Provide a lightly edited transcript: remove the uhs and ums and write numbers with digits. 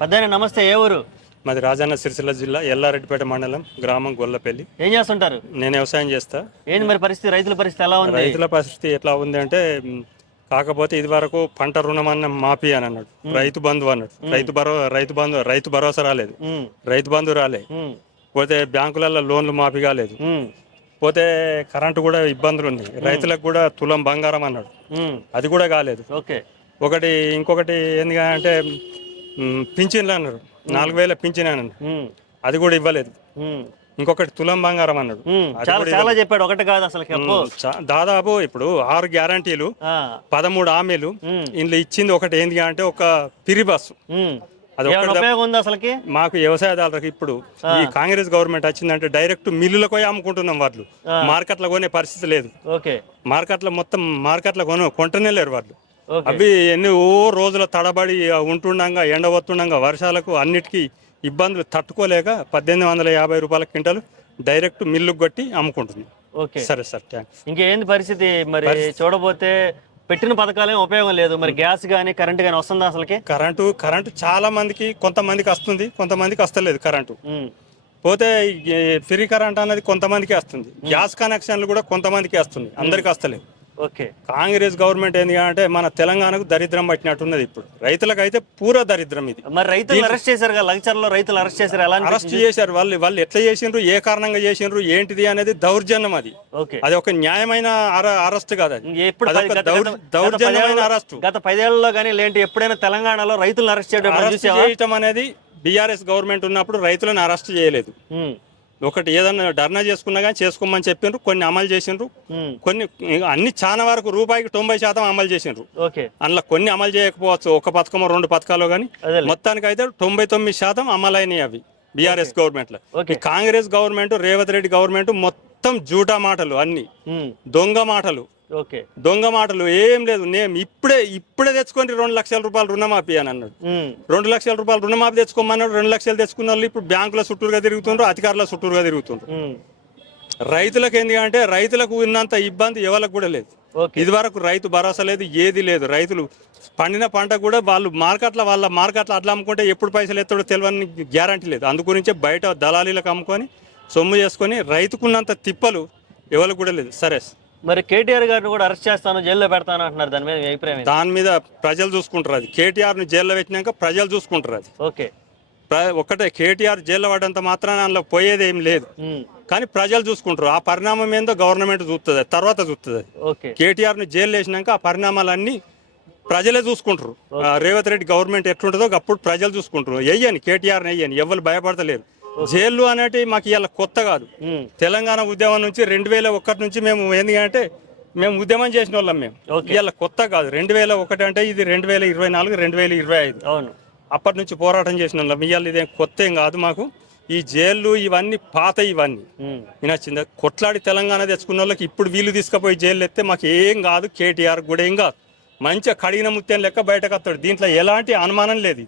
పెద్దాయన నమస్తే. ఏ ఊరు? మాది రాజన్న సిరిసిల్ల జిల్లా ఎల్లారెడ్డిపేట మండలం, గ్రామం గొల్లపల్లి. ఏం చేస్తుంటారు? నేను వ్యవసాయం చేస్తా. ఏంది మరి పరిస్థితి, రైతుల పరిస్థితి ఎలా ఉంది? రైతుల పరిస్థితి ఎట్లా ఉంది అంటే, కాకపోతే ఇది వరకు పంట రుణం అన్న మాఫీ అని అన్నాడు, రైతు బంధు అన్నాడు. రైతు భరోసా రాలేదు, రైతు బంధు రాలే. పోతే బ్యాంకులలో లోన్లు మాఫీ కాలేదు. పోతే కరెంటు కూడా ఇబ్బందులు ఉన్నాయి. రైతులకు కూడా తులం బంగారం అన్నాడు, అది కూడా కాలేదు. ఓకే. ఇంకొకటి ఏంది అంటే పింఛన్లు అన్నారు, 4,000 పింఛన్ అన్నాడు, అది కూడా ఇవ్వలేదు. ఇంకొకటి తులం బంగారం అన్నాడు, చాలా చెప్పాడు. ఒకటి కాదు అసలు, దాదాపు ఇప్పుడు 6 గ్యారంటీలు, 13 హామీలు. ఇందులో ఇచ్చింది ఒకటి ఏంది అంటే ఒక పిరి బస్సు. అది అసలుకి మాకు వ్యవసాయదారులకు ఇప్పుడు ఈ కాంగ్రెస్ గవర్నమెంట్ వచ్చిందంటే డైరెక్ట్ మిల్లులకు పోయి అమ్ముకుంటున్నాం. వాళ్ళు మార్కెట్లో కొనే పరిస్థితి లేదు. మార్కెట్లో కొంటనే లేరు వాళ్ళు. అవి ఎన్ని రోజుల తడబడి ఉంటుండగా, ఎండ వస్తుండగా, వర్షాలకు అన్నిటికీ ఇబ్బందులు తట్టుకోలేక 1,850 రూపాయల క్వింటాలు డైరెక్ట్ మిల్లుకు కొట్టి అమ్ముకుంటుంది. సరే సార్, థ్యాంక్స్. ఇంకేంది పరిస్థితి మరి? చూడబోతే పెట్టిన పథకాలేం ఉపయోగం లేదు. మరి గ్యాస్ గానీ కరెంట్ గానీ వస్తుందా అసలుకి? కరెంటు చాలా మందికి, కొంతమందికి వస్తుంది, కొంతమందికి వస్తలేదు కరెంటు. పోతే ఫ్రీ కరెంట్ అన్నది కొంతమందికి వస్తుంది. గ్యాస్ కనెక్షన్లు కూడా కొంతమందికి వస్తుంది, అందరికి వస్తలేదు. కాంగ్రెస్ గవర్నమెంట్ ఏంది అంటే మన తెలంగాణకు దరిద్రం పట్టినట్టున్నది. ఇప్పుడు రైతులకు అయితే పూరా దరిద్రం ఇది. మరి రైతులు అరెస్ట్ చేశారు కదా, లంచర్లో రైతులు అరెస్ట్ చేశారు. అరెస్ట్ చేశారు. వాళ్ళు ఎట్లా చేసిండ్రు, ఏ కారణంగా చేసిండ్రు, ఏంటిది అనేది దౌర్జన్యం. అది ఒక న్యాయమైన అరెస్ట్ కాదు, దౌర్జన్యమైన అరెస్ట్. గత 10 ఏళ్లలో కానీ లేంటి ఎప్పుడైనా తెలంగాణలో రైతులను అరెస్ట్ చేయడం అనేది బీఆర్ఎస్ గవర్నమెంట్ ఉన్నప్పుడు రైతులను అరెస్ట్ చేయలేదు. ఒకటి ఏదన్నా ధర్నా చేసుకున్నా కానీ చేసుకోమని చెప్పిండ్రు, కొన్ని అమలు చేసిండ్రు. కొన్ని అన్ని చాలా వరకు రూపాయికి 90% అమలు చేసిండ్రు. అందులో కొన్ని అమలు చేయకపోవచ్చు, ఒక పథకమో 2 పథకాలు కానీ. మొత్తానికి అయితే 99% అమలైనవి అవి బీఆర్ఎస్ గవర్నమెంట్ లో. కాంగ్రెస్ గవర్నమెంట్, రేవంత్ రెడ్డి గవర్నమెంట్ మొత్తం జూటా మాటలు, అన్ని దొంగ మాటలు. ఏం లేదు. నేను ఇప్పుడే తెచ్చుకొని 2 లక్షల రూపాయలు రుణమాఫీ అని అన్నాడు. 2 లక్షల రూపాయలు రుణమాఫీ తెచ్చుకోమన్నాడు. 2 లక్షలు తెచ్చుకున్న వాళ్ళు ఇప్పుడు బ్యాంకుల చుట్టూరుగా తిరుగుతుండ్రు, అధికారుల చుట్టూరుగా తిరుగుతుండ్రు. రైతులకు ఏంది అంటే రైతులకు ఉన్నంత ఇబ్బంది ఎవరికి కూడా లేదు. ఇది వరకు రైతు భరోసా లేదు, ఏది లేదు. రైతులు పండిన పంట కూడా వాళ్ళ మార్కెట్లో అట్లా అమ్ముకుంటే ఎప్పుడు పైసలు ఎత్తాడో తెలియని గ్యారంటీ లేదు. అందుగురించే బయట దళాలీలకు అమ్ముకొని సొమ్ము చేసుకొని రైతుకున్నంత తిప్పలు ఎవరికి కూడా లేదు. సరే, మరి కేటీఆర్ గారిని కూడా అరెస్ట్ చేస్తాను, జైల్లో పెడతాను అంటున్నారు. దాని మీద అభిప్రాయం? దాని మీద ప్రజలు చూసుకుంటారు. అది కేటీఆర్ ను జైల్లో పెట్టినాక ప్రజలు చూసుకుంటారు. అది ఒకటే, కేటీఆర్ జైల్లో పడ్డంత మాత్రాన అందులో పోయేది ఏం లేదు. కానీ ప్రజలు చూసుకుంటారు. ఆ పరిణామం ఏందో గవర్నమెంట్ చూస్తుంది, తర్వాత చూస్తుంది. కేటీఆర్ ను జైలు వేసినాక ఆ పరిణామాలన్నీ ప్రజలే చూసుకుంటారు. రేవంత్ రెడ్డి గవర్నమెంట్ ఎట్లుంటుందో అప్పుడు ప్రజలు చూసుకుంటారు. వెయ్యని కేటీఆర్ వెయ్యని, ఎవరు భయపడతలేరు. జైళ్ళు అనేటి మాకు ఇవాళ కొత్త కాదు. తెలంగాణ ఉద్యమం నుంచి 2001 నుంచి మేము ఏంటంటే మేము ఉద్యమం చేసిన వాళ్ళం. మేము ఇవాళ కొత్త కాదు. 2001 అంటే ఇది 2024, 2025. అప్పటి నుంచి పోరాటం చేసిన వాళ్ళం. ఇవాళ ఇదేం కొత్త ఏం కాదు మాకు. ఈ జైళ్ళు ఇవన్నీ పాత, ఇవన్నీ వినొచ్చిందా. కొట్లాడి తెలంగాణ తెచ్చుకున్న వాళ్ళకి ఇప్పుడు వీళ్ళు తీసుకుపోయి జైలు ఎత్తే మాకు ఏం కాదు. కేటీఆర్ కూడా ఏం కాదు. మంచిగా కడిగిన ముత్యం లెక్క బయటకు వస్తాడు. దీంట్లో ఎలాంటి అనుమానం లేదు.